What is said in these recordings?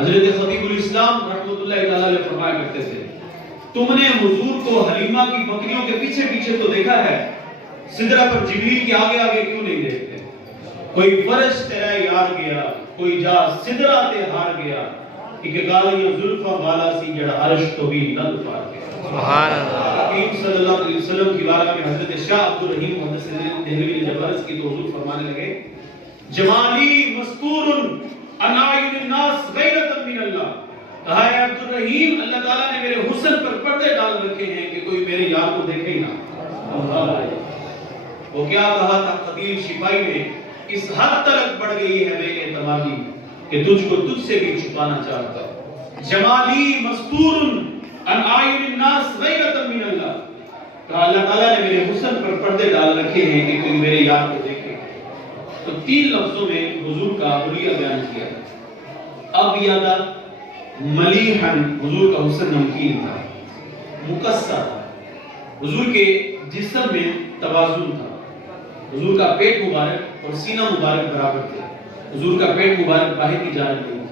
حضرت خطیب الاسلام رحمۃ اللہ تعالی علیہ فرمایا کرتے تھے تم نے حضور کو حلیمہ کی بکریوں کے پیچھے پیچھے تو دیکھا ہے، سدرہ پر جبریل کے آگے آگے کیوں نہیں دیکھتے؟ کوئی فرش تیرا یار گیا، کوئی جا سدرہ تے ہار گیا، کہ گالیاں زلفہ والا سی جڑا عرش تو بھی نل پار گیا۔ سبحان اللہ۔ حکیم صلی اللہ علیہ وسلم کی بارگاہ میں حضرت شاہ عبد الرحیم محدث دہلوی نے جب عرض کی تو حضور فرمانے لگے جمالی مستور عن اعین الناس غیرۃ من اللہ، کہا ہے عبد الرحیم اللہ تعالیٰ نے میرے حسن پر پردے ڈال رکھے ہیں کہ کوئی میرے یار کو دیکھے ہی نہ۔ وہ کیا کہا تھا قدیم شفائی میں، اس حد تک بڑھ گئی ہے بے اعتمادی کہ تجھ کو تجھ سے بھی چھپانا چاہتا ہے۔ جمالی مستور عن اعین الناس غیرۃ من اللہ، کہا اللہ تعالیٰ نے میرے حسن پر پردے ڈال رکھے ہیں کہ کوئی میرے یار کو دیکھے۔ تو 3 لفظوں میں حضور کا حلیہ بیان کیا۔ اب یادا ملیحن، حضور کا حسن نمکین تھا، مکسر، حضور کے جسم میں توازن تھا، حضور کا پیٹ مبارک اور سینہ مبارک برابر تھے، حضور کا پیٹ مبارک باہر کی جانب نہیں،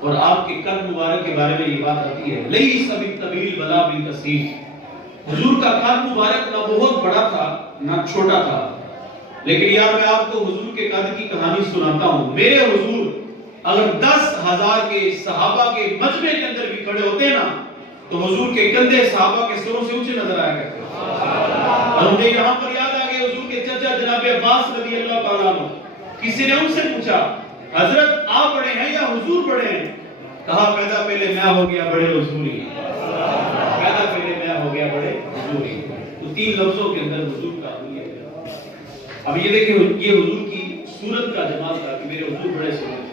اور آپ کے قد مبارک کے بارے میں یہ بات آتی ہے لیس بالطویل ولا بالقصیر، حضور کا قد مبارک نہ بہت بڑا تھا نہ چھوٹا تھا، لیکن یار میں آپ کو حضور کے قد کی کہانی سناتا ہوں۔ میرے حضور اگر 10,000 کے صحابہ کے مجمع کے اندر بھی کھڑے ہوتے نا تو حضور کے کندھے صحابہ کے سروں سے اونچے نظر آیا کرتے۔ اور مجھے یہاں پر یاد آ گئے حضور کے چچا جناب عباس رضی اللہ تعالیٰ عنہ، کسی نے ان سے پوچھا حضرت آپ بڑے ہیں یا حضور بڑے ہیں؟ کہا پیدا پہلے میں ہو گیا بڑے حضوری، پیدا پہلے میں ہو گیا بڑے حضوری۔ تو 3 لفظوں کے اندر حضور کا حلیہ ہے۔ اب یہ دیکھیں یہ حضور کی صورت کا جمال تھا کہ میرے حضور بڑے صورت ہیں۔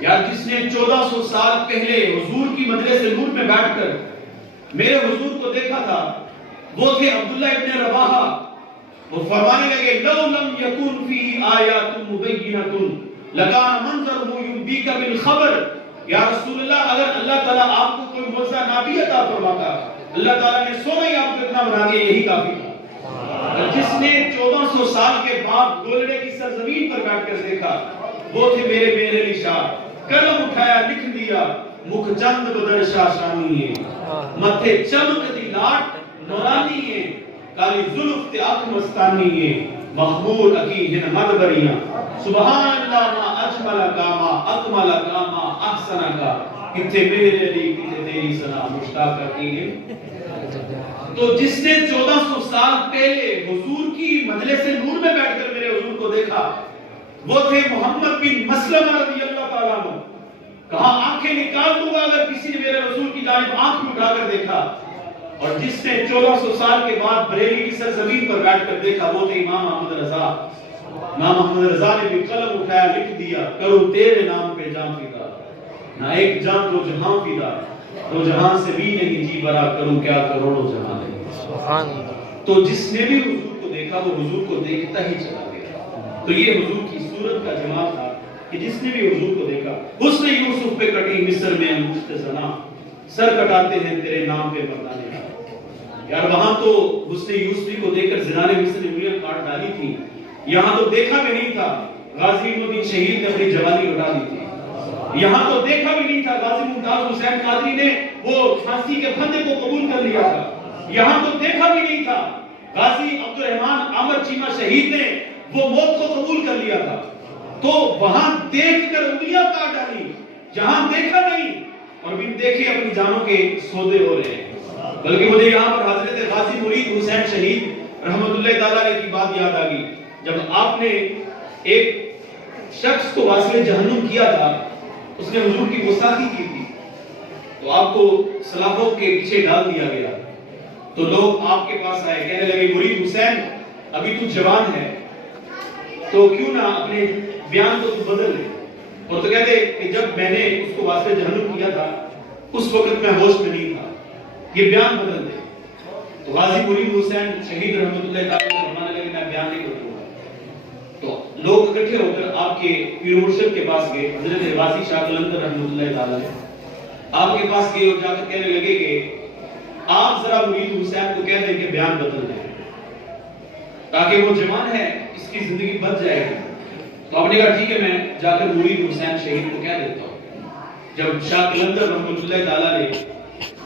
یار جس نے 1400 سال پہلے حضور کی مجلس نور میں بیٹھ کر میرے حضور کو دیکھا تھا وہ تھے عبداللہ ابن رواحہ۔ وہ فرمانے لگے لو لم یکن فیہ آیات مبینۃ لکان منظرہ ینبیک بالخبر، یا رسول اللہ اگر اللہ تعالیٰ آپ کو کوئی معجزہ نہ بھی عطا فرماتا، اللہ تعالیٰ نے سونا ہی آپ کو اتنا بنا دیا یہی کافی تھا۔ جس نے 1400 سال کے بعد گولڑے کی سرزمین پر بیٹھ کر دیکھا وہ تھے میرے میرے نشاں، قلم اٹھایا لکھ دیا مکھ چند بدر شاشانی ہے، متھے چمک دی لاٹ نورانی ہے، کالی زلف تے آنکھ مستانی ہے، مخمور اکی ہن مدبریاں، سبحان اللہ ما اجمل کاما اکمل کاما احسن کا، کتے میرے علی کتے تیری ثنا مشتاق کرتی ہے۔ تو جس نے 1400 سال پہلے حضور کی مجلس نور میں بیٹھ کر میرے حضور کو دیکھا وہ تھے محمد بن مسلمہ رضی اللہ تعالیٰ عنہ۔ کہا آنکھیں نکال دوں گا اگر کسی نے میرے رسول کی جانب آنکھ اٹھا کر دیکھا۔ اور جس نے 1400 سال کے بعد بریلی کی سرزمین پر بیٹھ کر دیکھا وہ تھے امام احمد رضا۔ امام احمد رضا نے بھی قلم اٹھایا لکھ دیا کروں تیرے نام پہ جان فدا، نہ ایک جان دو جہاں فدا، دو جہاں سے بھی نہیں جی برا کروں کیا کروڑوں جہاں نہیں۔ سبحان اللہ۔ تو جس نے بھی حضور کو دیکھا وہ حضور کو دیکھتا ہی چلا گیا۔ تو یہ حضور کی صورت کا جمال تھا کہ جس نے بھی حضور کو دیکھا حسن یوسف پہ کٹی مصر میں انگشت زنا، سر کٹاتے ہیں تیرے نام پہ مردانے۔ یار وہاں تو حسن یوسف کو دیکھ کر زنا نے مصر نے انگلیاں کاٹ ڈالی تھی، یہاں تو دیکھا بھی نہیں تھا غازی الدین شہید نے اپنی جوانی لوٹا دی تھی، یہاں تو دیکھا بھی نہیں تھا غازی ممتاز حسین قادری نے وہ پھانسی کے پھندے کو قبول کر لیا تھا، یہاں تو دیکھا بھی نہیں تھا غازی عبد الرحمن عامر چیمہ شہید نے وہ موت کو قبول کر لیا تھا۔ تو وہاں دیکھ کر انگلیاں کاٹ ڈالی، یہاں دیکھا نہیں اور بن دیکھے اپنی جانوں کے سودے ہو رہے ہیں۔ بلکہ مجھے یہاں پر حضرت غازی مرید حسین شہید رحمت اللہ تعالیٰ علیہ کی بات یاد آ گئی۔ جب آپ نے ایک شخص کو واصل جہنم کیا تھا، اس نے حضور کی گستاخی کی تھی، تو آپ کو سلاخوں کے پیچھے ڈال دیا گیا۔ تو لوگ آپ کے پاس آئے کہنے لگے مرید حسین ابھی تو جوان ہے تو کیوں نہ اپنے بیان کو تو بدل لے، اور تو کہتے کہ جب میں نے اس کو واسطے جہنم کیا تھا اس وقت میں ہوش میں نہیں تھا، یہ بیان بدل دے۔ تو غازی مرید حسین شہید رحمت اللہ تعالیٰ فرمانے لگے میں بیان نہیں کروں گا۔ تو لوگ اکٹھے ہو کر آپ کے پیر مرشد کے پاس گئے، حضرت غازی شاہ قلندر رحمت اللہ تعالیٰ آپ کے پاس گئے اور جا کر کہنے لگے کہ آپ ذرا مرید حسین کو کہہ دیں کہ بیان بدل دیں تاکہ وہ جوان ہے اس کی زندگی بچ جائے گی۔ تو آپ نے کہا ٹھیک ہے میں جا کر مرید حسین شہید کو کہہ دیتا ہوں۔ جب شاہ قلندر رحمۃ اللہ تعالیٰ نے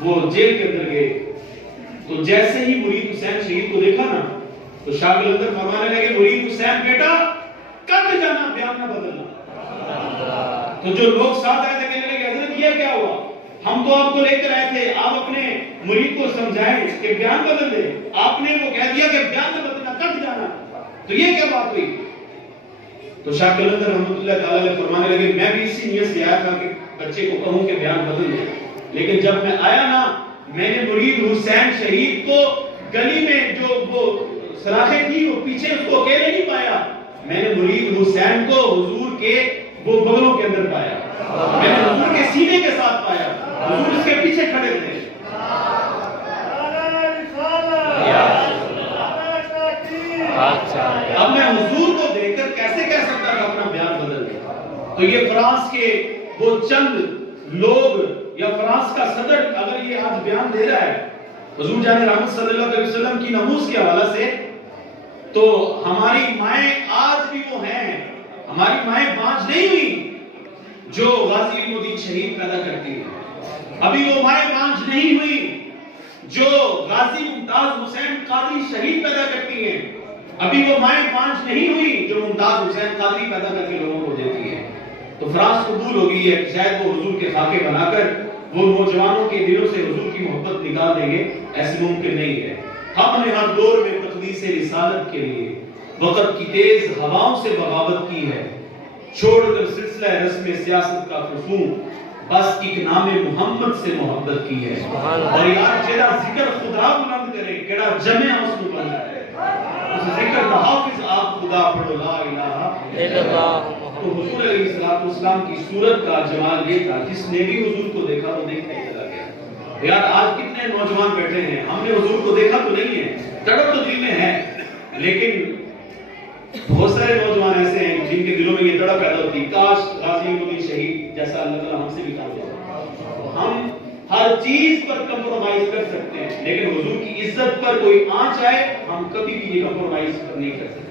وہ جیل کے اندر گئے تو جیسے ہی مرید حسین شہید کو دیکھا نا تو شاہ قلندر فرمانے لگے مرید حسین بیٹا کٹ جانا بیان نہ بدلنا. تو جو لوگ ساتھ آئے تھے کہنے لگے حضرت یہ کیا ہوا؟ ہم تو آپ کو لے کر آئے تھے آپ اپنے مرید کو سمجھائیں کہ بیان بدل دے, آپ نے وہ کہہ دیا کہ بیان نہ بدلنا کٹ جانا, تو یہ کیا بات ہوئی؟ تو شاہ قلندر رحمۃ اللہ تعالیٰ نے فرمانے لگے میں بھی اسی نیت سے آیا تھا کہ بچے کو کہوں کہ بیان بدل دے, لیکن جب میں آیا نا میں نے مرید حسین شہید کو گلی میں جو وہ سراخیں تھی وہ پیچھے اس کو اکیلے نہیں پایا, میں نے مرید حسین کو حضور کے وہ بغلوں کے اندر پایا, میں نے حضور کے سینے کے ساتھ پایا, حضور اس کے پیچھے کھڑے تھے. اب میں حضور کو دیکھ کر کیسے کہہ سکتا کہ اپنا بیان بدل دیا؟ تو یہ فرانس کے وہ چند لوگ یا فرانس کا صدر اگر یہ آج بیان دے رہا ہے حضور جان رحمت صلی اللہ علیہ وسلم کی ناموس کے حوالہ سے, تو ہماری مائیں آج بھی وہ ہیں, ہماری مائیں بانج نہیں ہوئی جو غازی علم الدین شہید پیدا کرتی ہیں, ابھی وہ مائیں بانج نہیں ہوئی جو غازی ممتاز حسین قادری شہید پیدا کرتی ہیں, ابھی وہ مائیں بانج نہیں ہوئی جو ممتاز حسین قادری پیدا کر کے لوگوں کو دیتی ہے. تو فرانس قبول ہو گئی ہے شاید وہ حضور کے خاکے بنا کر وہ نوجوانوں کے دلوں سے حضور کی محبت نکال دیں گے, ایسی ممکن نہیں ہے. ہم نے ہر دور میں تقدیس رسالت کے لیے وقت کی تیز ہواؤں سے بغاوت کی ہے, چھوڑ کر سلسلہ رسم سیاست کا فسون بس ایک نام محمد سے محبت کی ہے. اور یار جیڑا ذکر خدا بلند کرے کیڑا جمع اس کو بلند کرے, اس ذکر دا حافظ آپ خدا پڑھو لا الہ الا اللہ. تو حضور علیہ السلام کی صورت کا جمال یہ تھا جس نے بھی حضور کو دیکھا وہ دیکھتے ہی چلا گیا. یار آج کتنے نوجوان بیٹھے ہیں, ہم نے حضور کو دیکھا تو نہیں ہے, تڑپ تو دل میں ہے, لیکن بہت سارے نوجوان ایسے ہیں جن کے دلوں میں یہ تڑپ پیدا ہوتی کاش غازی علم الدین شہید جیسا اللہ تعالیٰ ہم سے بھی کام کرے. ہم ہر چیز پر کمپرومائز کر سکتے ہیں لیکن حضور کی عزت پر کوئی آنچ آئے ہم کبھی بھی یہ کمپرومائز نہیں کر سکتے.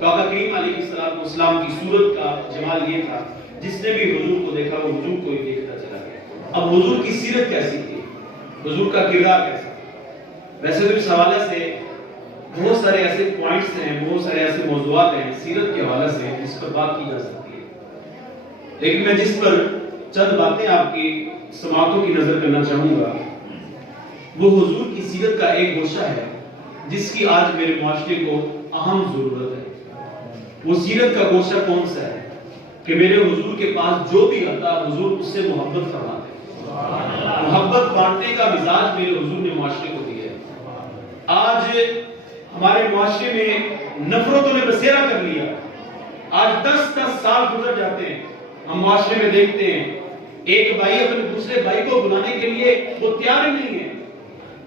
آقا کریم علیہ السلام کی صورت کا جمال یہ تھا جس نے بھی حضور کو دیکھا وہ حضور کو ہی دیکھتا چلا گیا. اب حضور کی سیرت کیسی تھی, حضور کا کردار کیسا تھا؟ ویسے تو اس حوالے سے بہت سارے ایسے پوائنٹس ہیں, بہت سارے ایسے موضوعات ہیں سیرت کے حوالے سے جس پر بات کی جا سکتی ہے, لیکن میں جس پر چند باتیں آپ کی سماعتوں کی نظر کرنا چاہوں گا وہ حضور کی سیرت کا ایک گوشہ ہے جس کی آج میرے معاشرے کو اہم ضرورت ہے. وہ سیرت کا گوشہ کون سا ہے کہ میرے حضور کے پاس جو بھی آتا حضور اس سے محبت فرماتے, محبت بانٹنے کا مزاج میرے حضور نے معاشرے کو دیا ہے. آج ہمارے معاشرے میں نفرتوں نے بسیرا کر لیا, آج 10 سال گزر جاتے ہیں ہم معاشرے میں دیکھتے ہیں ایک بھائی اپنے دوسرے بھائی کو بلانے کے لیے وہ تیار ہی نہیں ہے.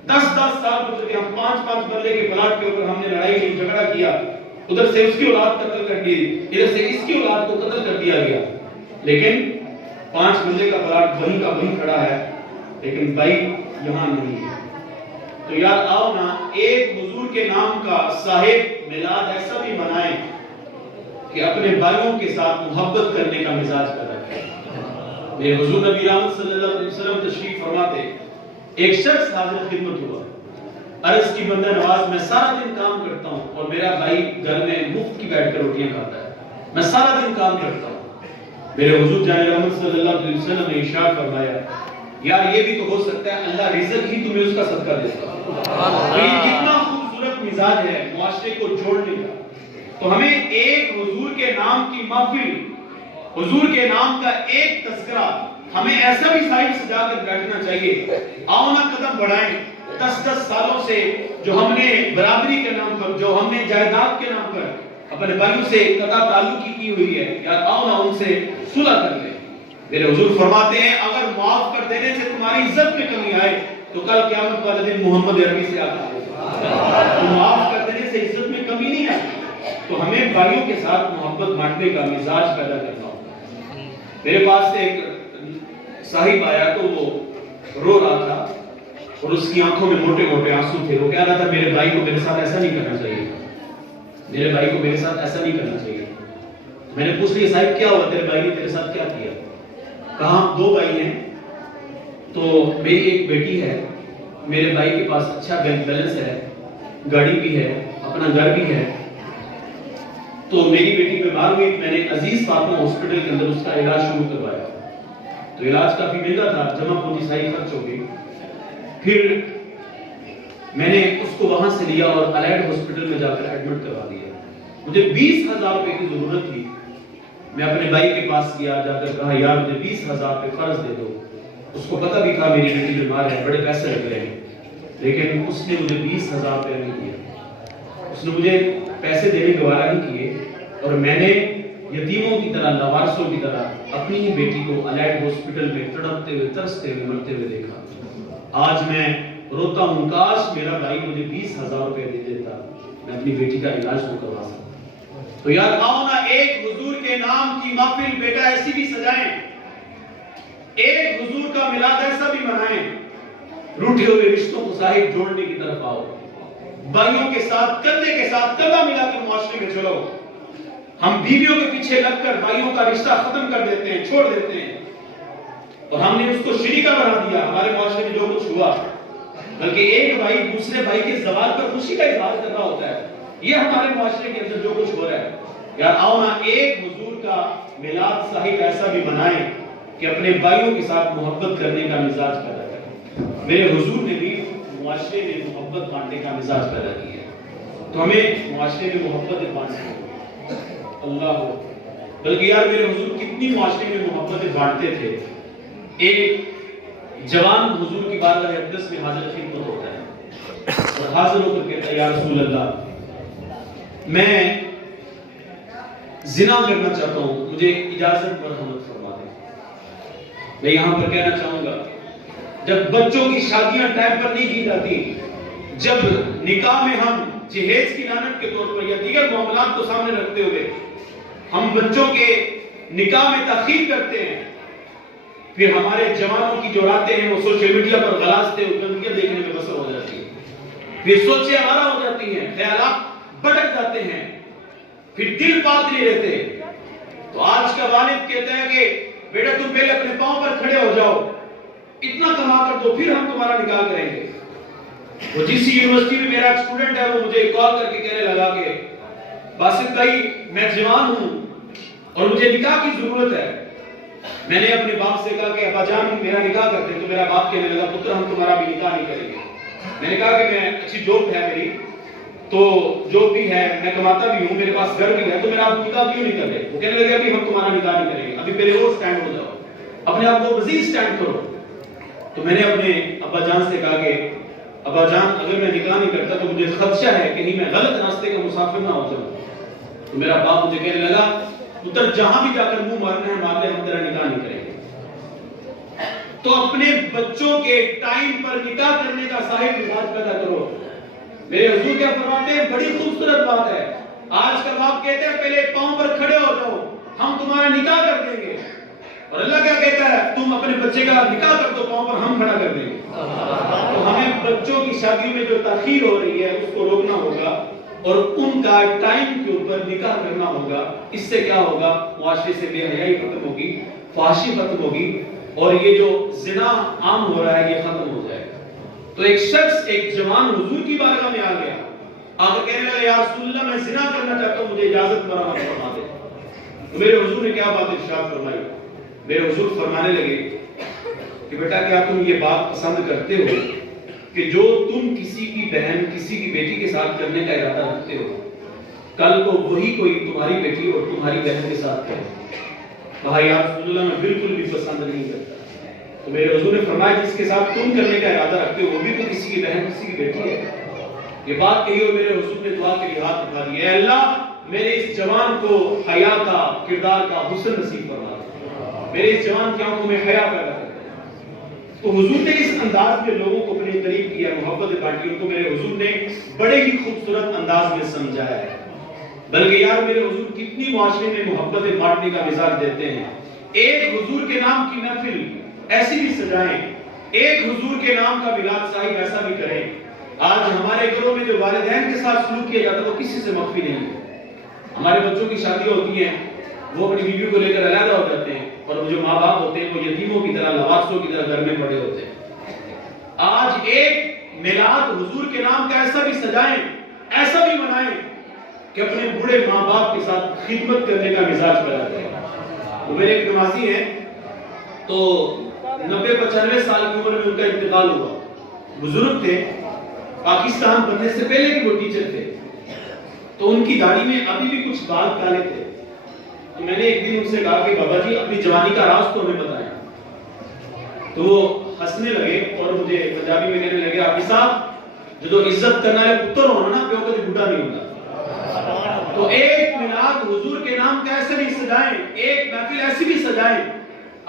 10 سال گزر گئے, ہم 5 بندے کے پلاٹ کے اوپر ہم نے لڑائی کی, جھگڑا کیا, ادھر سے اس کی اولاد قتل کر دی, ادھر سے اس کی اولاد کو قتل کر دیا گیا, لیکن 5 بندے کا پلاٹ وہیں کا وہیں کھڑا ہے لیکن بھائی یہاں نہیں ہے. تو یار آؤ نا ایک حضور کے نام کا صاحب میلاد ایسا بھی منائیں کہ اپنے بھائیوں کے ساتھ محبت کرنے کا مزاج پیدا کریں. میرے حضور نبی رحمت صلی اللہ علیہ وسلم تشریف فرماتے, ایک شخص حاضر خدمت ہوا, عرض کی بندہ نواز میں سارا دن کام کرتا ہوں اور میرا بھائی گھر میں مفت کی بیٹھ کر روٹیاں کھاتا ہے, میں سارا دن کام کرتا ہوں. میرے حضور جان رحمت صلی اللہ علیہ وسلم نے ارشاد فرمایا یار یہ بھی تو ہو سکتا ہے اللہ رزق ہی تمہیں اس کا صدقہ دیتا. یہ کتنا خوبصورت مزاج ہے معاشرے کو جوڑنے کا. تو ہمیں ایک حضور کے نام کی محفل, حضور کے نام کا ایک تذکرہ ہمیں ایسا بھی صاحب سجا کر بیٹھنا چاہیے. آؤ نہ قدم بڑھائیں. 10 سالوں سے جو ہم نے برادری کے نام پر, جو ہم نے جائیداد کے نام پر اپنے بھائیوں سے قطع تعلقی کی ہوئی ہے, یا آؤ نہ ان سے صلح کر لیں. میرے حضور فرماتے ہیں اگر معاف کر دینے سے تمہاری عزت میں کمی آئے تو کل قیامت والے دن محمد عربی سے آتا ہے. تو معاف کر دینے سے عزت میں کمی نہیں آئی. تو ہمیں بھائیوں کے ساتھ محبت بانٹنے کا مزاج پیدا کرنا ہوگا. میرے پاس سے ایک صاحب آیا تو وہ رو رہا تھا اور اس کی آنکھوں میں موٹے موٹے آنسو تھے. وہ کہہ رہا تھا میرے بھائی کو میرے ساتھ ایسا نہیں کرنا چاہیے, میرے بھائی کو میرے ساتھ ایسا نہیں کرنا چاہیے. میں نے پوچھ لیا صاحب کیا ہوا, تیرے بھائی نے تیرے ساتھ کیا کیا؟ کہا دو بھائی ہیں، تو میری ایک بیٹی ہے، میرے بھائی کے پاس اچھا بینک بیلنس ہے، گاڑی بھی ہے، اپنا گھر بھی ہے، تو میری بیٹی بیمار ہوئی، میں نے عزیز فاطمہ ہاسپٹل کے اندر اس کا علاج شروع کروایا، تو علاج کافی مہنگا تھا، جمع پوچی ساری خرچ ہو گئی، پھر میں نے اس کو وہاں سے لیا اور الائڈ ہاسپٹل میں جا کر ایڈمٹ کروا دیا۔ مجھے 20,000 روپے کی ضرورت تھی، میں اپنے بھائی کے پاس گیا، جا کر کہا یار مجھے 20,000 روپے قرض دے دو، اس کو پتہ بھی تھا میری بیٹی بیمار ہے، بڑے پیسے لگ رہے ہیں، لیکن اس نے مجھے 20,000 روپے نہیں دیا، اس نے مجھے پیسے دینے کے وعدہ نہیں کیے، اور میں نے یتیموں کی طرح، لاوارثوں کی طرح اپنی ہی بیٹی کو الائڈ ہاسپٹل میں تڑپتے ہوئے، ترستے ہوئے، مرتے ہوئے دیکھا۔ آج میں روتا ہوں کاش میرا بھائی مجھے 20,000 روپے دے دیتا، میں اپنی بیٹی کا علاج نہ کروا سکتا۔ تو یار آؤ نا ایک حضور کے نام کی محفل بیٹا ایسی بھی سجائیں، ایک حضور کا میلاد ایسا بھی منائیں، روٹے ہوئے رشتوں کو صاحب جوڑنے کی طرف آؤ، بھائیوں کے ساتھ کندھے کے ساتھ کندھا ملا کر معاشرے میں چلو۔ ہم بیویوں کے پیچھے لگ کر بھائیوں کا رشتہ ختم کر دیتے ہیں، چھوڑ دیتے ہیں، اور ہم نے اس کو شریکہ بنا دیا۔ ہمارے معاشرے میں جو کچھ ہوا، بلکہ ایک بھائی دوسرے بھائی کے زوال پر خوشی کا اظہار کر رہا ہوتا ہے، یہ ہمارے معاشرے کے اندر جو کچھ ہو رہا ہے۔ یار آؤ نا ایک حضور کا میلاد صاحب ایسا بھی منائیں کہ اپنے بھائیوں کے ساتھ محبت کرنے کا مزاج پیدا کریں۔ میرے حضور نے بھی معاشرے میں محبت بانٹنے کا مزاج پیدا کیا ہے، تو ہمیں معاشرے میں محبت بانٹنا اللہ ہو۔ بلکہ یار میرے حضور کتنی معاشرے میں محبتیں بانٹتے تھے۔ ایک جوان حضور کی بارگاہ اقدس میں حاضر خدمت ہوتا ہے اور حاضر ہو کر کہتا ہے یا رسول اللہ میں زنا کرنا چاہتا ہوں، مجھے اجازت مرحمت فرما دیں۔ میں یہاں پر کہنا چاہوں گا جب بچوں کی شادیاں ٹائم پر نہیں کی جاتی، جب نکاح میں ہم جہیز کی لعنت کے طور پر یا دیگر معاملات کو سامنے رکھتے ہوئے ہم بچوں کے نکاح میں تاخیر کرتے ہیں، پھر ہمارے جوانوں کی جو راتیں ہیں وہ سوشل میڈیا پر غلاظتیں اور گندگیاں دیکھنے میں بسر ہو جاتی ہیں، پھر سوچیں آوارہ ہو جاتی ہیں، خیالات بھٹک جاتے ہیں، پھر دل پاک نہیں رہتے۔ تو آج کا والد کہتا ہے کہ بیٹا تم پہلے اپنے پاؤں پر کھڑے ہو جاؤ، اتنا کما کر دو پھر ہم تمہارا نکاح کریں گے۔ وہ جس یونیورسٹی میں میرا اسٹوڈنٹ ہے وہ مجھے کال کر کے کہنے لگا کہ باسط بھائی میں جوان ہوں اور مجھے نکاح کی ضرورت ہے۔ میں نے اپنے باپ سے کہا کہ ابا جان میرا نکاح کرتے، تو میرا باپ کہنے لگا پتر ہم تمہارا بھی نکاح نہیں کریں گے۔ میں نے کہا کہ میں اچھی جاب ہے میری، تو جاب بھی ہے، میں کماتا بھی ہوں، میرے پاس گھر بھی ہے، تو میرا آپ نکاح کیوں نہیں کر رہے؟ وہ کہنے لگے ابھی ہم تمہارا نکاح نہیں کریں گے، ابھی پہلے اور سٹینڈ ہو جاؤ، اپنے آپ کو مزید سٹینڈ کرو۔ تو میں نے اپنے ابا جان سے کہا کہ ابا جان اگر میں نکاح نہیں کرتا تو مجھے خدشہ ہے کہیں میں غلط راستے کا مسافر نہ ہو جاؤں۔ تو میرا باپ مجھے کہنے لگا پتر جہاں بھی جا کر منہ مارنا ہے مار لے، ہم تیرا نکاح نہیں کریں گے۔ تو اپنے بچوں کے ٹائم پر نکاح کرنے کا صاحب مزاج پیدا کرو۔ میرے حضور کیا فرماتے ہیں، بڑی خوبصورت بات ہے، آج کا باپ کہتے ہیں پہلے پاؤں پر کھڑے ہو جاؤ ہم تمہارا نکاح کر دیں گے، اور اللہ کیا کہتا ہے تم اپنے بچے کا نکاح کر دو پاؤں پر ہم کھڑا کر دیں گے۔ تو ہمیں بچوں کی شادی میں جو تاخیر ہو رہی ہے اس کو روکنا ہوگا اور ان کا ٹائم کے اوپر نکاح کرنا ہوگا۔ اس سے کیا ہوگا، معاشرے سے بے حیائی ختم ہوگی، فحاشی ختم ہوگی، اور یہ جو زنا عام ہو رہا ہے یہ ختم ہو جائے گا۔ تو ایک شخص ایک جوان حضور کی بارگاہ میں آ گیا، آ کر کہنے لگا یا رسول اللہ میں زنا کرنا چاہتا ہوں، مجھے اجازت مرحمت فرما دے۔ تو میرے حضور نے کیا بات ارشاد فرمائی؟ میرے حضور فرمانے لگے کہ بیٹا کیا تم یہ بات پسند کرتے ہو کہ جو تم کسی کی بہن کسی کی بیٹی کے ساتھ کرنے کا ارادہ رکھتے ہو کل کو وہی کوئی تمہاری بیٹی اور تمہاری بہن کے ساتھ کرے؟ کہا یا رسول اللہ میں بالکل بھی پسند نہیں کرتا۔ تو میرے حضور نے فرمایا جس کے ساتھ تم کرنے کا ارادہ رکھتے ہو وہ بھی تو کسی کی بہن کسی کی بیٹی ہے۔ یہ بات کہی اور میرے حضور نے دعا کے لیے ہاتھ اٹھا دیا، اے اللہ میرے اس جوان کو حیا کا، کردار کا حسن نصیب فرما دے، میرے اس جوان کی آنکھوں میں حیا پیدا کر دے۔ تو حضور نے اس انداز میں لوگوں کو اپنے قریب کیا، محبت بانٹی، ان کو میرے حضور نے بڑے ہی خوبصورت انداز میں سمجھایا ہے۔ بلکہ یار میرے حضور کتنی معاشرے میں محبت بانٹنے کا مزاج دیتے ہیں۔ ایک حضور کے نام کی محفل ایسی بھی سجائیں، ایک حضور کے نام کا میلاد صاحب ایسا بھی کریں۔ آج ہمارے گھروں میں جو والدین کے ساتھ سلوک کیا جاتا ہے وہ کسی سے مخفی نہیں ہے۔ ہمارے بچوں کی شادی ہوتی ہیں، وہ اپنی بیوی کو لے کر علیحدہ ہو جاتے ہیں، اور جو ماں باپ ہوتے ہیں وہ یتیموں کی طرح لواسوں کی طرح گھر میں پڑے ہوتے ہیں. آج ایک میلاد حضور کے نام کا ایسا بھی سجائیں, ایسا بھی منائیں کہ اپنے بوڑھے ماں باپ کے ساتھ خدمت کرنے کا مزاج پیدا کریں. وہ میرے ایک نمازی ہیں, تو 90-95 سال کی عمر میں ان کا انتقال ہوا. بزرگ تھے, پاکستان بننے سے پہلے بھی وہ ٹیچر تھے, تو ان کی داڑھی میں ابھی بھی کچھ بال کالے تھے. تو میں نے ایک دن ان سے کہا کہ بابا جی اپنی جوانی کا راز تو ہمیں بتائیں. تو وہ ہنسنے لگے اور مجھے پنجابی میں کہنے لگے, آپ صاحب جو عزت کرنا ہے پتر ہونا نا, پیو کبھی بوڑھا نہیں ہوتا. تو ایک میلاد حضور کے نام کا ایسے بھی سجائیں, ایک محفل ایسی بھی سجائیں,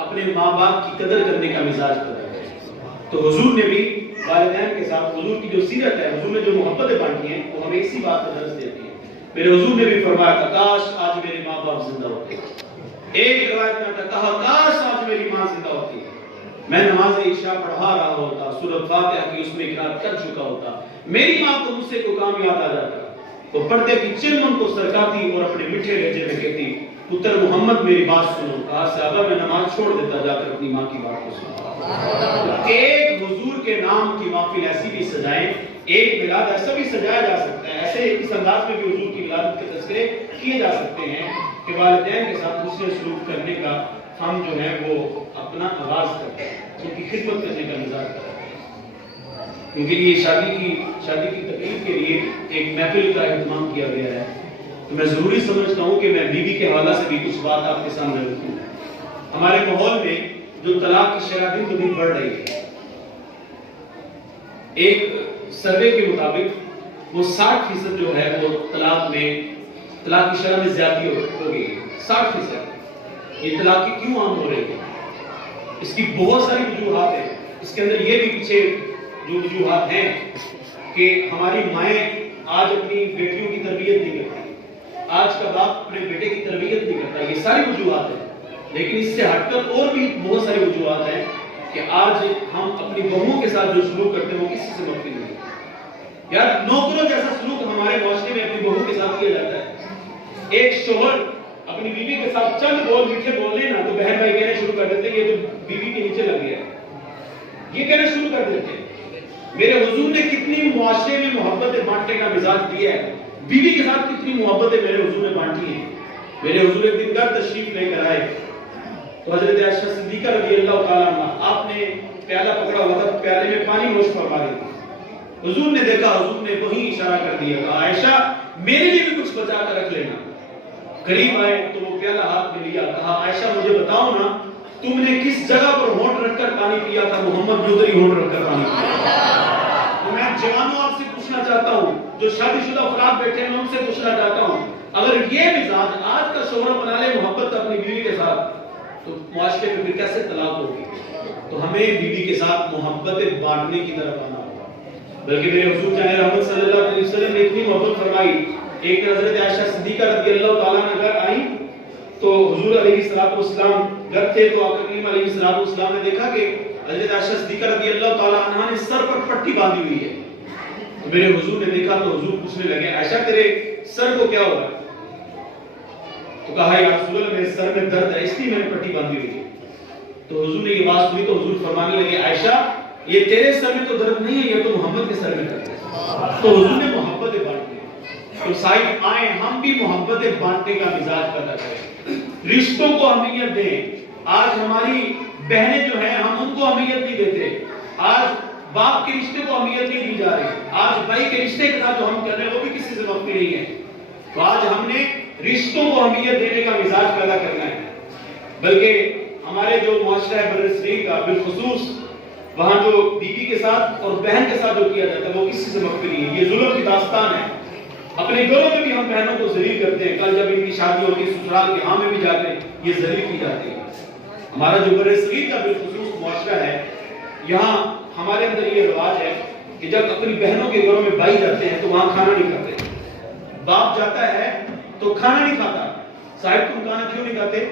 اپنے ماں باپ کی قدر کرنے کا مزاج پیدا کریں. تو حضور نے بھی والدین کے ساتھ, حضور کی جو سیرت ہے, حضور نے جو محبتیں بانٹی ہیں وہ ہمیں اسی بات کا درس دیتی ہے. میرے حضور نے بھی فرمایا تھا کاش آج میرے ماں باپ زندہ ہوتے. ایک روایت میں کہا کاش آج میری ماں زندہ ہوتی, میں نماز عشاء پڑھا رہا ہوتا, سورۃ فاتحہ کی اس میں قرات کر چکا ہوتا, میری ماں کو مجھ سے کوئی کام یاد آ جاتا, وہ پردے کی چلمن کو سرکاتی اور اپنے میٹھے لہجے میں کہتی, پتر محمد میری بات سنو. کہا صحابہ میں نماز چھوڑ دیتا, جا کر اپنی ماں کی بات کو سنو. ایک حضور کے نام کی محفل ایسی بھی سجائیں, ایک میلاد ایسا بھی سجایا جا سکتا ہے. ایسے اس انداز میں بھی حضور کی ولادت کے تذکرے کیے جا سکتے ہیں کہ والدین کے ساتھ حسن سلوک کرنے کا ہم جو ہے وہ اپنا آغاز کرتے ہیں, ان کی خدمت کرنے کا مزاج کرتے ہیں. کیونکہ یہ شادی کی تقریب کے لیے ایک محفل کا اہتمام کیا گیا ہے, تو میں ضروری سمجھتا ہوں کہ میں بیوی کے حوالہ سے بھی کچھ بات آپ کے سامنے رکھوں. ہمارے ماحول میں جو طلاق کی شرح دن بدن بڑھ رہی ہے, ایک سروے کے مطابق وہ 60% جو ہے وہ طلاق کی شرح میں زیادتی ہو گئی ہے. 60%. یہ طلاق کی کیوں عام ہو رہی ہے؟ اس کی بہت ساری وجوہات ہیں. اس کے اندر یہ بھی پیچھے جو وجوہات ہیں کہ ہماری مائیں آج اپنی بیٹیوں کی تربیت نہیں کرتی, آج کا باپ اپنے بیٹے کی تربیت نہیں کرتا. یہ ساری وجوہات ہیں. لیکن اس سے ہٹ کر اور بھی بہت ساری وجوہات ہیں کہ آج ہم اپنی بہوؤں کے ساتھ جو سلوک کرتے ہیں وہ کسی سے مخفی نہیں. یار نوکروں جیسا سلوک ہمارے معاشرے میں اپنی بہو کے ساتھ کیا جاتا ہے. ایک شوہر اپنی بیوی کے ساتھ چند بول میٹھے بول لے نا تو بہن بھائی کہنے شروع کر دیتے یہ تو بیوی کے نیچے لگ گیا, یہ کہنا شروع کر دیتے. میرے حضور نے کتنی معاشرے میں محبتیں بانٹنے کا مزاج دیا ہے, بیوی کے ساتھ کتنی محبتیں میرے حضور نے بانٹی ہیں. میرے حضور ایک دن گھر تشریف لے کر آئے تو حضرت عائشہ صدیقہ رضی اللہ تعالیٰ عنہ, آپ نے پیالہ پکڑا ہوا تھا, پیالے میں پانی نوش فرما رہی تھی. حضور نے دیکھا, حضور نے وہیں اشارہ کر دیا, کہا عائشہ میرے لیے بھی کچھ بچا کر رکھ لینا. قریب آئے تو وہ پیالہ ہاتھ میں لیا, کہا عائشہ مجھے بتاؤ نا تم نے کس جگہ پر ہونٹ رکھ کر پانی پیا تھا؟ محمد جو ادھر ہی ہونٹ رکھ کر پانی پیا. تو میں جوانوں آپ سے پوچھنا چاہتا ہوں, جو شادی شدہ افراد بیٹھے ہیں میں ان سے پوچھنا چاہتا ہوں, اگر یہ مزاج آج کا شوہر بنا لے محبت اپنی بیوی کے ساتھ, تو معاشرے میں پھر کیسے طلاق ہوگی؟ تو ہمیں بیوی کے ساتھ محبت بانٹنے کی طرف آنا ہوگا. بلکہ میرے حضور جان رحمت صلی اللہ علیہ وسلم نے اتنی محبت فرمائی. ایک حضرت عائشہ صدیقہ رضی اللہ تعالیٰ عنہ گھر آئی تو حضور علیہ الصلوۃ والسلام گھر تھے, تو آقا کریم علیہ الصلوۃ والسلام نے دیکھا کہ حضرت عائشہ صدیقہ رضی اللہ تعالیٰ عنہ نے سر پر پٹی باندھی ہوئی ہے. تو میرے حضور نے دیکھا تو حضور پوچھنے لگے عائشہ تیرے سر کو کیا ہوا؟ تو کہا یا رسول اللہ میرے سر میں درد ہے اس لیے میں نے پٹی باندھی ہوئی ہے. تو حضور نے یہ بات سنی تو حضور فرمانے لگے عائشہ یہ تیرے سر میں تو درد نہیں ہے, یہ تو محمد کے سر میں درد ہے. تو حضور نے محبت بانٹی. تو صاحب آئیں ہم بھی محبت بانٹنے کا مزاج پیدا کریں, رشتوں کو اہمیت دیں. آج ہماری بہنیں جو ہیں ہم ان کو اہمیت نہیں دیتے, آج باپ کے رشتے کو اہمیت نہیں دی جا رہی, آج بھائی کے رشتے کے ساتھ جو ہم کر رہے ہیں وہ بھی کسی سے مخفی نہیں ہے. تو آج ہم نے رشتوں کو اہمیت دینے کا مزاج پیدا کرنا ہے. بلکہ ہمارے جو معاشرہ ہے بر صغیر کا بالخصوص وہاں جو بیوی کے ساتھ اور بہن کے ساتھ جو کیا جاتا ہے وہ کسی سے مخفی نہیں ہے. یہ ظلم کی داستان ہے. اپنے گھروں میں بھی ہم بہنوں کو ذلیل کرتے ہیں. کل جب ان کی شادی ہوتی ہے سسرال کے ہاں میں بھی جا کر یہ ذلیل کی جاتی ہے. ہمارا جو بر صغیر کا بالخصوص معاشرہ ہے یہاں ہمارے اندر یہ رواج ہے کہ جب اپنی بہنوں کے گھروں میں بھائی جاتے ہیں تو وہاں کھانا نہیں کھاتے. باپ جاتا ہے تو کھانا نہیں کھاتا. صاحب تم کھانا کیوں نہیں کھاتے؟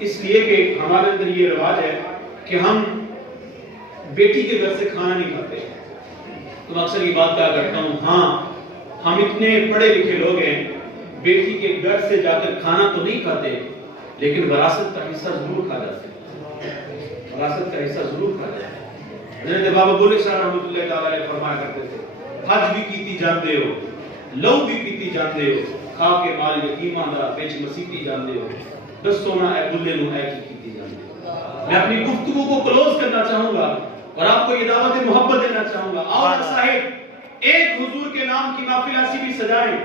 اس لیے کہ ہمارے اندر یہ رواج ہے کہ ہم بیٹی کے گھر سے کھانا نہیں کھاتے. تو اکثر یہ بات کہا کرتا ہوں, ہاں ہم اتنے پڑھے لکھے لوگ ہیں, بیٹی کے گھر سے جا کر کھانا تو نہیں کھاتے لیکن وراثت کا حصہ ضرور کھا جاتے ہیں. وراثت کا حصہ ضرور کھایا ہے۔ حضرت بابا بولے شاہ رحمۃ اللہ تعالیٰ علیہ فرمایا کرتے تھے حج بھی کیتی جاندے ہو، لو بھی پیتی جاندے ہو، کھا کے مال یتیماں دا بیچ مسیتی جاندے ہو، دسو نا اے بلے نو اے کیتی جاندے ہو۔ میں اپنی گفتگو کو کلوز کرنا چاہوں گا اور آپ کو یہ دعوت محبت دینا چاہوں گا۔ اور صاحب ایک حضور کے نام کی محفل ایسی بھی سجائیں،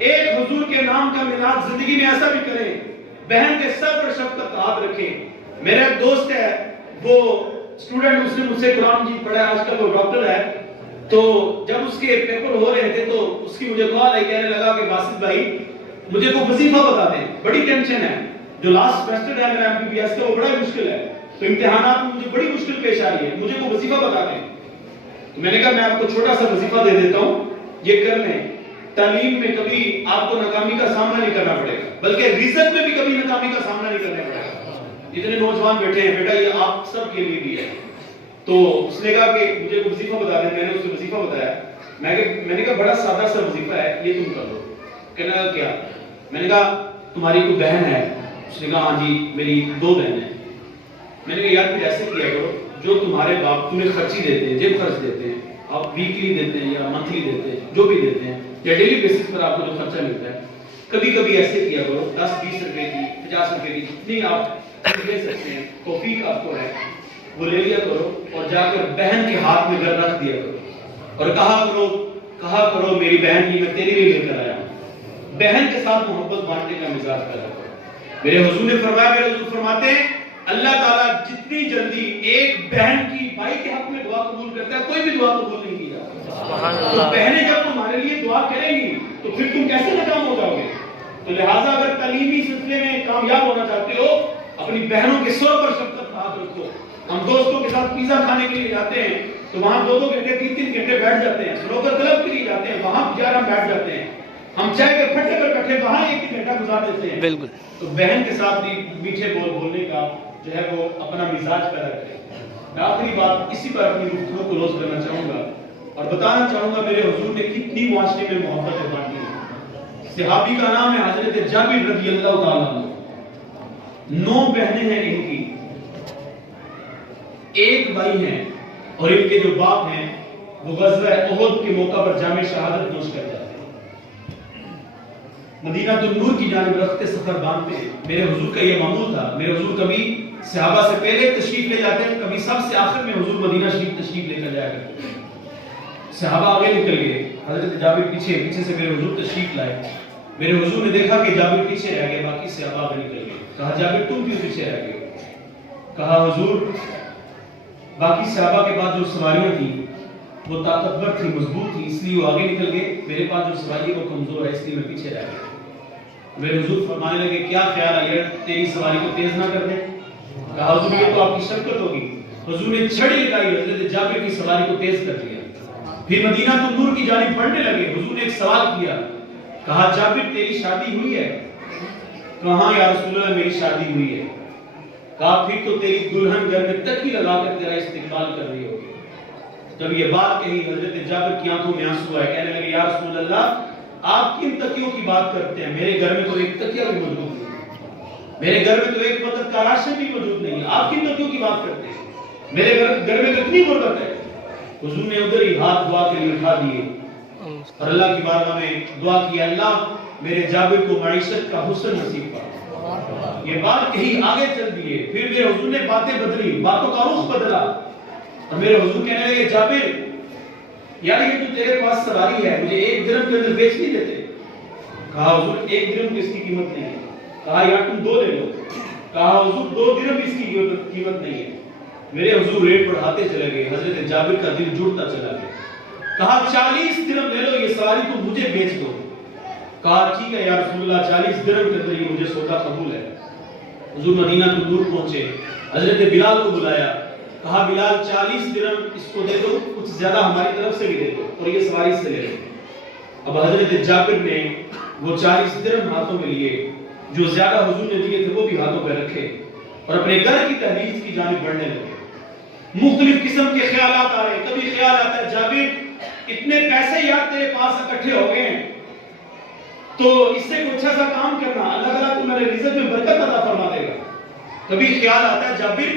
ایک حضور کے نام کا میلاد زندگی میں ایسا بھی کریں، بہن کے سر پر شفقت کا ہاتھ رکھیں۔ میرا ایک دوست ہے، وہ اسٹوڈنٹ، اس نے مجھ سے قرآن مجید پڑھا ہے، آج کل وہ ڈاکٹر ہے، تو جب اس کے پیپر ہو رہے تھے تو اس کی مجھے کال آئی، کہنے لگا کہ باسط بھائی مجھے کوئی وظیفہ بتا دیں، بڑی ٹینشن ہے، جو لاسٹ سیمسٹر ہے میرا MBBS کا وہ بڑا مشکل ہے، تو امتحانات میں مجھے بڑی مشکل پیش آ رہی ہے، مجھے کوئی وظیفہ بتا دیں۔ تو میں نے کہا میں آپ کو چھوٹا سا وظیفہ دے دیتا ہوں، یہ کر لیں، تعلیم میں کبھی آپ کو ناکامی کا سامنا نہیں کرنا پڑے گا، بلکہ رزق میں بھی کبھی ناکامی کا سامنا نہیں کرنا پڑے گا۔ جتنے نوجوان بیٹھے ہیں، بیٹا یہ آپ سب کے لیے بھی ہے۔ تو اس نے کہا کہ مجھے کوئی وظیفہ بتا دیں، میں نے اس کو وظیفہ بتایا، میں نے کہا بڑا سادہ سا وظیفہ ہے، یہ تم کر لو۔ کہنے لگا کیا؟ میں نے کہا تمہاری کوئی بہن ہے؟ اس نے کہا ہاں جی میری 2 بہنیں ہیں۔ میں نے کہا یار پھر ایسے کیا کرو، جو تمہارے باپ تمہیں خرچی دیتے ہیں، جیب خرچ دیتے ہیں، آپ ویکلی دیتے ہیں یا منتھلی دیتے ہیں، جو بھی دیتے ہیں یا ڈیلی بیسس پر آپ کو جو خرچہ ملتا ہے، کبھی کبھی ایسے کیا کرو 10-20 روپے کی 50 روپے کی جتنی آپ لے سکتے ہیں، توفیق آپ کو ہے وہ لے لیا کرو اور جا کر بہن کے ہاتھ میں گھر رکھ دیا کرو اور کہا کرو میری بہن یہ میں تیرے لیے لے کر آیا ہوں۔ بہن کے ساتھ محبت بانٹنے کا مزاج پیدا کرو۔ میرے حضور نے فرمایا، میرے حضور فرماتے ہیں اللہ تعالیٰ جتنی جلدی ایک بہن کی بھائی کے حق میں دعا قبول کرتا ہے، کوئی بھی دعا قبول نہیں کی جاتی۔ تو بہنیں جب تمہارے لیے دعا کریں گی تو پھر تم کیسے ناکام ہو جاؤ گے؟ تو لہٰذا اگر تعلیمی سلسلے میں کامیاب ہونا چاہتے ہو، اپنی بہنوں کے سر پر شفقت کا ہاتھ رکھو۔ ہم دوستوں کے ساتھ پیزا کھانے کے لیے جاتے ہیں تو وہاں 2-2 گھنٹے 3-3 گھنٹے بیٹھ جاتے ہیں، سنوکر کلب کے لیے جاتے ہیں وہاں 11 بیٹھ جاتے ہیں، ہم چائے کے پھٹے پر بیٹھے وہاں 1 گھنٹہ گزار دیتے ہیں۔ بالکل۔ تو بہن کے ساتھ بھی میٹھے بول بولنے کا جو ہے وہ اپنا مزاج پیدا کرے۔ میں آخری بات اسی پر اپنی گفتگو کو کلوز کرنا چاہوں گا اور بتانا چاہوں گا میرے حضور نے کتنی معاشرے میں محبت بانٹی ہے۔ صحابی کا نام ہے حضرت جابر رضی اللہ تعالیٰ عنہ، 9 بہنیں ہیں ان کی، 1 بھائی ہیں اور ان کے جو باپ ہیں وہ غزوہ احد کے موقع پر جامع شہادت نوش کر جاتے ہیں، مدینہ النور کی جانب رفتے سفر باندھتے ہیں۔ میرے حضور کا یہ معمول تھا، میرے حضور کبھی صحابہ سے پہلے تشریف لے جاتے ہیں، کبھی سب سے آخر میں حضور مدینہ شریف تشریف لے کر جایا کرتے ہیں۔ صحابہ آگے نکل گئے، حضرت جابر پیچھے سے میرے حضور تشریف لائے۔ میرے حضور نے دیکھا کہ جابر پیچھے رہ گئے، باقی صحابہ آگے نکل گئے۔ کہا جابر تم کیوں پیچھے رہ گئے؟ کہا حضور باقی صحابہ کے پاس جو سواریاں تھیں وہ طاقتور تھی، مضبوط تھی، اس لیے وہ آگے نکل گئے، میرے پاس جو سواری ہے وہ کمزور ہے، اس لیے میں پیچھے رہ گیا۔ میرے حضور فرمانے لگے کیا خیال ہے تیری سواری کو تیز نہ کر دیں؟ کہا حضور یہ تو آپ کی شفقت ہوگی۔ حضور نے چھڑی لگائی، حضرت جابر کی سواری کو تیز کر دیا، پھر مدینہ النور کی جانب بڑھنے لگے۔ حضور نے ایک سوال کیا، کہا جابر تیری شادی ہوئی ہے؟ کہا یا رسول اللہ میری شادی ہوئی ہے۔ کہا پھر تو تیری دلہن گھر میں تکی لگا کر تیرا استقبال کر رہی ہوگی۔ جب یہ بات کہی حضرت جابر کی آنکھوں میں آنسو آئے، کہنے لگے یا رسول اللہ آپ کن تکیوں کی بات کرتے ہیں؟ میرے گھر میں تو ایک تکیہ بھی موجود نہیں، میرے گھر میں تو ایک مدد کا راشن بھی موجود نہیں، آپ کن تکیوں کی بات کرتے ہیں؟ میرے گھر میں کتنی غربت ہے۔ حضور نے ادھر ہی ہاتھ دعا کے لیے اٹھا دیے اور اللہ کی بارگاہ میں دعا کی، اللہ میرے جابر کو معیشت کا حسن نصیب فرما۔ یہ بات کہی آگے چل دیے، پھر میرے حضور نے باتیں بدلی، باتوں کا رخ بدلا اور میرے حضور کہنے لگے جابر یار یہ تو تیرے پاس سواری ہے، مجھے 1 درہم کے اندر بیچ نہیں دیتے؟ کہا حضور 1 درہم کی اس کی قیمت نہیں ہے۔ کہا یار تم 2 لے لو۔ کہا حضور 2 درہم اس کی قیمت نہیں ہے۔ میرے حضور ریٹ بڑھاتے چلے گئے، حضرت جابر کا دل جڑتا چلا گیا۔ کہا 40 درہم لے لو، یہ سواری تو مجھے بیچ دو۔ کہا ٹھیک ہے یا رسول اللہ 40 درہم کے اندر یہ مجھے سودا قبول ہے۔ حضور مدینہ النور پہنچے، حضرت بلال کو بلایا، کہا بلال 40 درہم اس کو دے دو، کچھ زیادہ ہماری طرف سے بھی دے دو اور یہ سواری سے لے لو۔ اب حضرت جابر نے وہ 40 درہم ہاتھوں میں لیے، جو زیادہ حضور نے دیے تھے وہ بھی ہاتھوں پہ رکھے اور اپنے گھر کی تحریض کی جانب بڑھنے لگے۔ مختلف قسم کے خیالات آ رہے ہیں، کبھی خیال آتا ہے جابر اتنے پیسے یار تیرے پاس اکٹھے ہو گئے ہیں تو اس سے کوئی اچھا سا کام کرنا، اللہ تعالیٰ تمہارے رزق میں برکت عطا فرما دے گا۔ کبھی خیال آتا ہے جابر